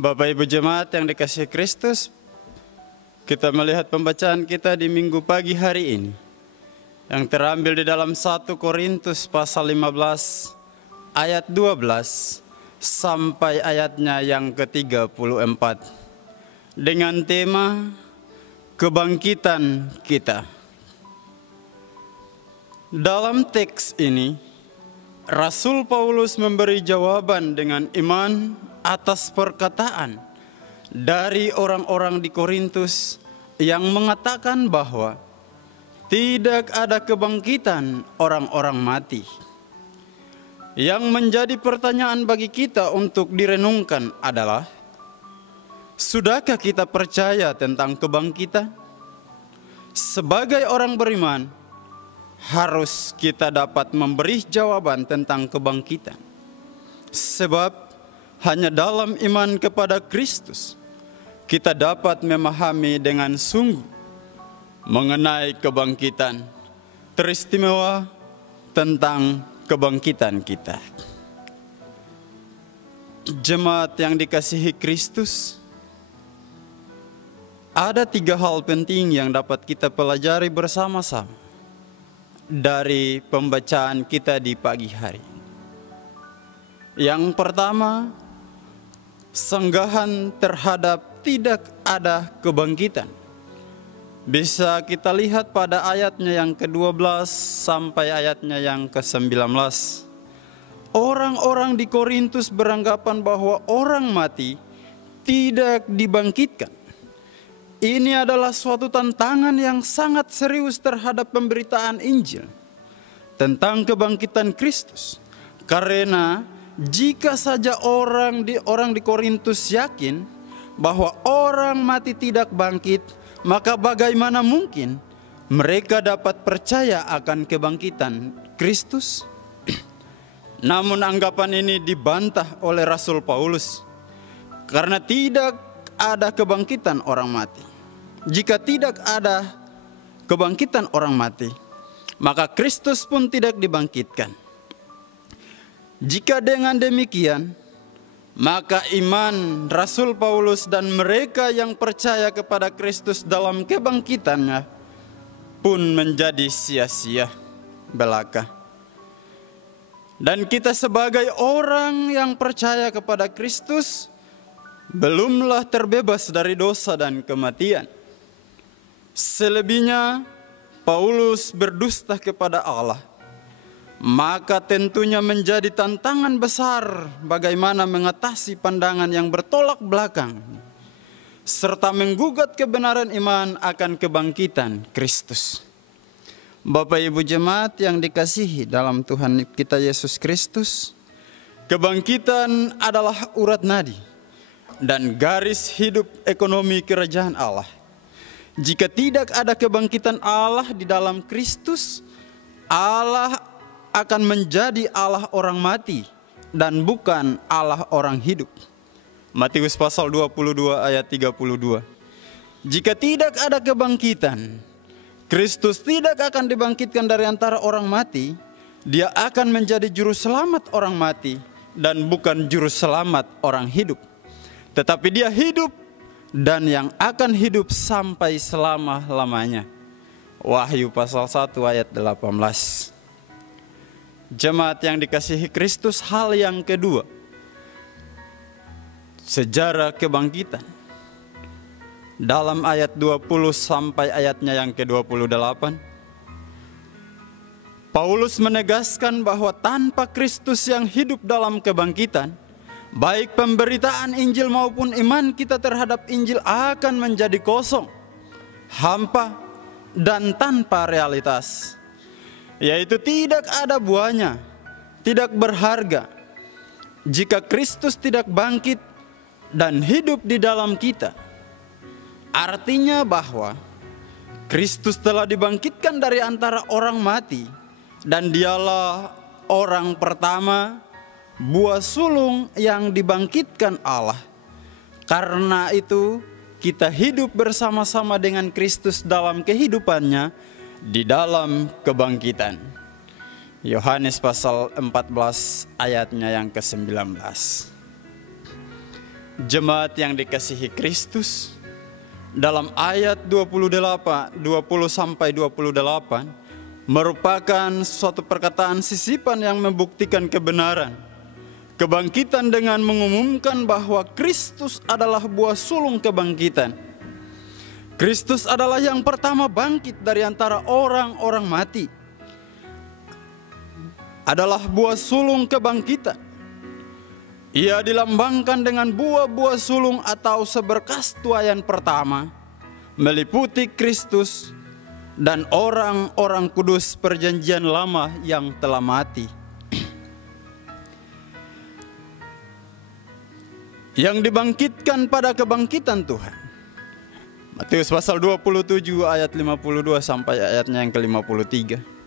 Bapak Ibu Jemaat yang dikasihi Kristus, kita melihat pembacaan kita di minggu pagi hari ini yang terambil di dalam 1 Korintus pasal 15 ayat 12 sampai ayatnya yang ke-34 dengan tema kebangkitan kita. Dalam teks ini, Rasul Paulus memberi jawaban dengan iman atas perkataan dari orang-orang di Korintus yang mengatakan bahwa tidak ada kebangkitan orang-orang mati. Yang menjadi pertanyaan bagi kita untuk direnungkan adalah, sudahkah kita percaya tentang kebangkitan? Sebagai orang beriman, harus kita dapat memberi jawaban tentang kebangkitan. Sebab hanya dalam iman kepada Kristus kita dapat memahami dengan sungguh mengenai kebangkitan, teristimewa tentang kebangkitan kita. Jemaat yang dikasihi Kristus, ada 3 hal penting yang dapat kita pelajari bersama-sama dari pembacaan kita di pagi hari. Yang pertama, sanggahan terhadap tidak ada kebangkitan. Bisa kita lihat pada ayatnya yang ke-12 sampai ayatnya yang ke-19. Orang-orang di Korintus beranggapan bahwa orang mati tidak dibangkitkan. Ini adalah suatu tantangan yang sangat serius terhadap pemberitaan Injil tentang kebangkitan Kristus. Karena jika saja orang di Korintus yakin bahwa orang mati tidak bangkit, maka bagaimana mungkin mereka dapat percaya akan kebangkitan Kristus? Namun anggapan ini dibantah oleh Rasul Paulus karena tidak ada kebangkitan orang mati. Jika tidak ada kebangkitan orang mati, maka Kristus pun tidak dibangkitkan. Jika dengan demikian, maka iman Rasul Paulus dan mereka yang percaya kepada Kristus dalam kebangkitannya pun menjadi sia-sia belaka. Dan kita sebagai orang yang percaya kepada Kristus belumlah terbebas dari dosa dan kematian. Selebihnya Paulus berdusta kepada Allah. Maka tentunya menjadi tantangan besar bagaimana mengatasi pandangan yang bertolak belakang serta menggugat kebenaran iman akan kebangkitan Kristus. Bapak Ibu Jemaat yang dikasihi dalam Tuhan kita Yesus Kristus, kebangkitan adalah urat nadi dan garis hidup ekonomi kerajaan Allah. Jika tidak ada kebangkitan Allah di dalam Kristus, Allah akan menjadi Allah orang mati dan bukan Allah orang hidup. Matius pasal 22 ayat 32. Jika tidak ada kebangkitan, Kristus tidak akan dibangkitkan dari antara orang mati. Dia akan menjadi juru selamat orang mati dan bukan juru selamat orang hidup. Tetapi dia hidup dan yang akan hidup sampai selama-lamanya. Wahyu pasal 1 ayat 18. Jemaat yang dikasihi Kristus, hal yang kedua, sejarah kebangkitan. Dalam ayat 20 sampai ayatnya yang ke-28, Paulus menegaskan bahwa tanpa Kristus yang hidup dalam kebangkitan, baik pemberitaan Injil maupun iman kita terhadap Injil akan menjadi kosong, hampa, dan tanpa realitas. Yaitu tidak ada buahnya, tidak berharga jika Kristus tidak bangkit dan hidup di dalam kita. Artinya bahwa Kristus telah dibangkitkan dari antara orang mati dan dialah orang pertama, buah sulung yang dibangkitkan Allah. Karena itu kita hidup bersama-sama dengan Kristus dalam kehidupannya di dalam kebangkitan. Yohanes pasal 14 ayatnya yang ke-19. Jemaat yang dikasihi Kristus, dalam ayat 20 sampai 28 merupakan suatu perkataan sisipan yang membuktikan kebenaran kebangkitan dengan mengumumkan bahwa Kristus adalah buah sulung kebangkitan. Kristus adalah yang pertama bangkit dari antara orang-orang mati. Adalah buah sulung kebangkitan. Ia dilambangkan dengan buah-buah sulung atau seberkas tuaian pertama, meliputi Kristus dan orang-orang kudus perjanjian lama yang telah mati. Yang dibangkitkan pada kebangkitan Tuhan. Matius pasal 27 ayat 52 sampai ayatnya yang ke-53.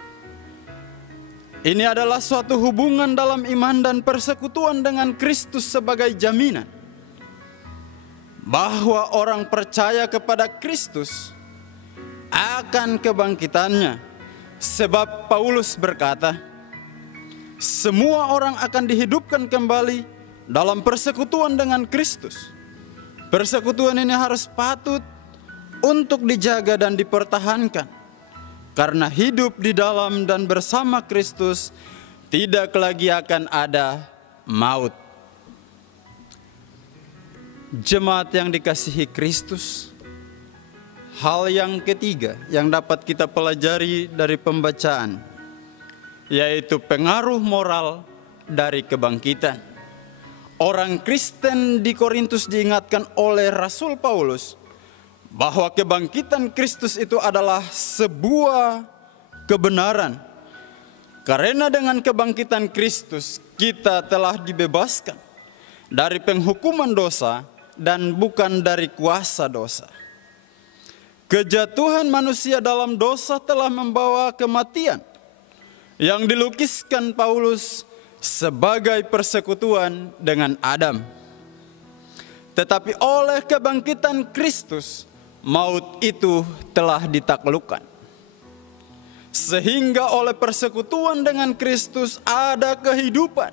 Ini adalah suatu hubungan dalam iman dan persekutuan dengan Kristus sebagai jaminan bahwa orang percaya kepada Kristus akan kebangkitannya. Sebab Paulus berkata, semua orang akan dihidupkan kembali dalam persekutuan dengan Kristus. Persekutuan ini harus patut untuk dijaga dan dipertahankan. Karena hidup di dalam dan bersama Kristus tidak lagi akan ada maut. Jemaat yang dikasihi Kristus, hal yang ketiga yang dapat kita pelajari dari pembacaan, yaitu pengaruh moral dari kebangkitan. Orang Kristen di Korintus diingatkan oleh Rasul Paulus bahwa kebangkitan Kristus itu adalah sebuah kebenaran. Karena dengan kebangkitan Kristus kita telah dibebaskan dari penghukuman dosa dan bukan dari kuasa dosa. Kejatuhan manusia dalam dosa telah membawa kematian yang dilukiskan Paulus sebagai persekutuan dengan Adam. Tetapi oleh kebangkitan Kristus, maut itu telah ditaklukkan. Sehingga oleh persekutuan dengan Kristus ada kehidupan.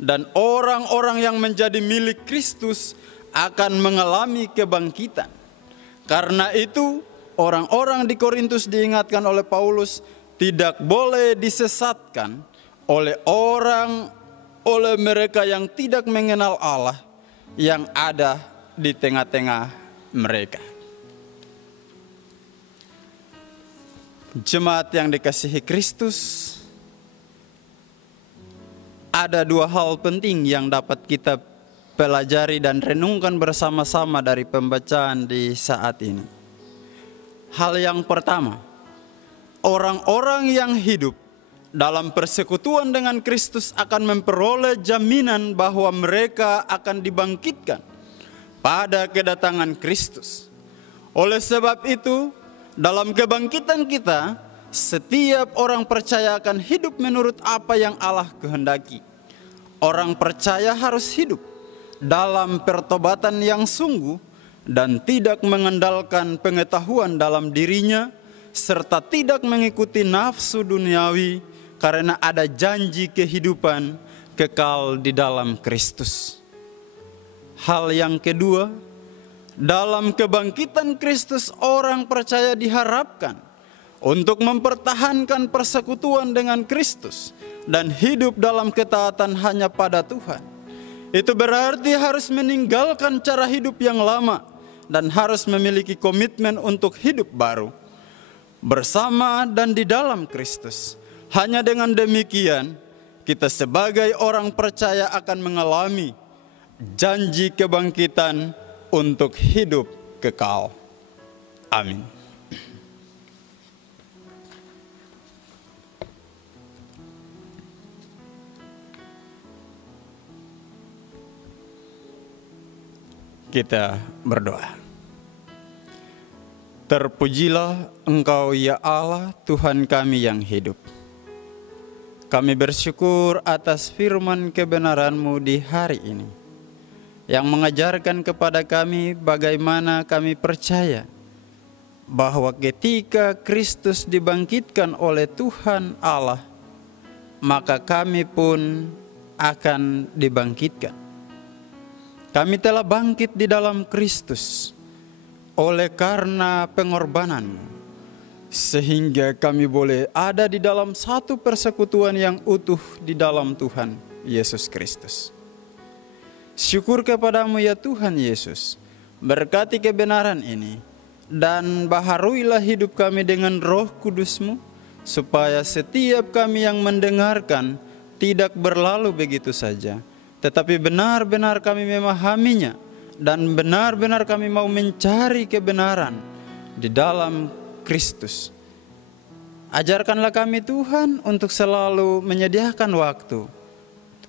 Dan orang-orang yang menjadi milik Kristus akan mengalami kebangkitan. Karena itu orang-orang di Korintus diingatkan oleh Paulus tidak boleh disesatkan oleh mereka yang tidak mengenal Allah yang ada di tengah-tengah mereka. Jemaat yang dikasihi Kristus, ada dua hal penting yang dapat kita pelajari dan renungkan bersama-sama dari pembacaan di saat ini. Hal yang pertama, orang-orang yang hidup dalam persekutuan dengan Kristus akan memperoleh jaminan bahwa mereka akan dibangkitkan pada kedatangan Kristus. Oleh sebab itu, dalam kebangkitan kita, setiap orang percaya akan hidup menurut apa yang Allah kehendaki. Orang percaya harus hidup dalam pertobatan yang sungguh dan tidak mengandalkan pengetahuan dalam dirinya, serta tidak mengikuti nafsu duniawi, karena ada janji kehidupan kekal di dalam Kristus. Hal yang kedua, dalam kebangkitan Kristus orang percaya diharapkan untuk mempertahankan persekutuan dengan Kristus dan hidup dalam ketaatan hanya pada Tuhan. Itu berarti harus meninggalkan cara hidup yang lama dan harus memiliki komitmen untuk hidup baru bersama dan di dalam Kristus. Hanya dengan demikian kita sebagai orang percaya akan mengalami janji kebangkitan untuk hidup kekal. Amin. Kita berdoa. Terpujilah Engkau ya Allah, Tuhan kami yang hidup. Kami bersyukur atas firman kebenaran-Mu di hari ini, yang mengajarkan kepada kami bagaimana kami percaya bahwa ketika Kristus dibangkitkan oleh Tuhan Allah, maka kami pun akan dibangkitkan. Kami telah bangkit di dalam Kristus oleh karena pengorbanan-Mu, sehingga kami boleh ada di dalam satu persekutuan yang utuh di dalam Tuhan Yesus Kristus. Syukur kepadamu ya Tuhan Yesus, berkati kebenaran ini, dan baharuilah hidup kami dengan Roh Kudus-Mu, supaya setiap kami yang mendengarkan tidak berlalu begitu saja, tetapi benar-benar kami memahaminya, dan benar-benar kami mau mencari kebenaran di dalam Kristus. Ajarkanlah kami Tuhan untuk selalu menyediakan waktu,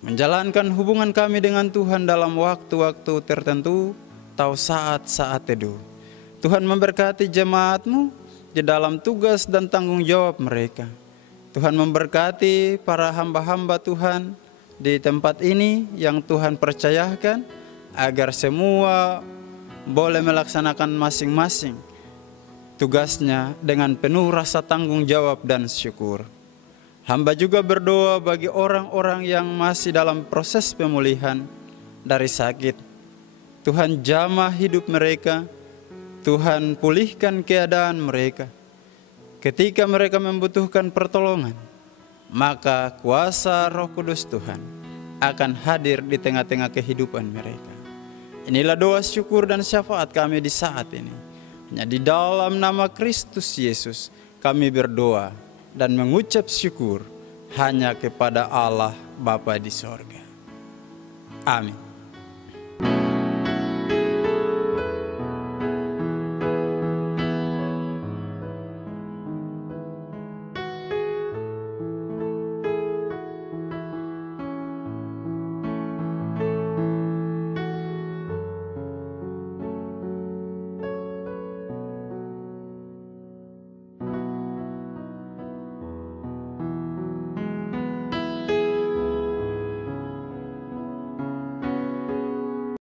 menjalankan hubungan kami dengan Tuhan dalam waktu-waktu tertentu atau saat-saat teduh. Tuhan memberkati jemaat-Mu di dalam tugas dan tanggung jawab mereka. Tuhan memberkati para hamba-hamba Tuhan di tempat ini yang Tuhan percayakan, agar semua boleh melaksanakan masing-masing tugasnya dengan penuh rasa tanggung jawab dan syukur. Hamba juga berdoa bagi orang-orang yang masih dalam proses pemulihan dari sakit. Tuhan jamah hidup mereka, Tuhan pulihkan keadaan mereka. Ketika mereka membutuhkan pertolongan, maka kuasa Roh Kudus Tuhan akan hadir di tengah-tengah kehidupan mereka. Inilah doa syukur dan syafaat kami di saat ini. Hanya di dalam nama Kristus Yesus kami berdoa dan mengucap syukur hanya kepada Allah Bapa di sorga. Amin.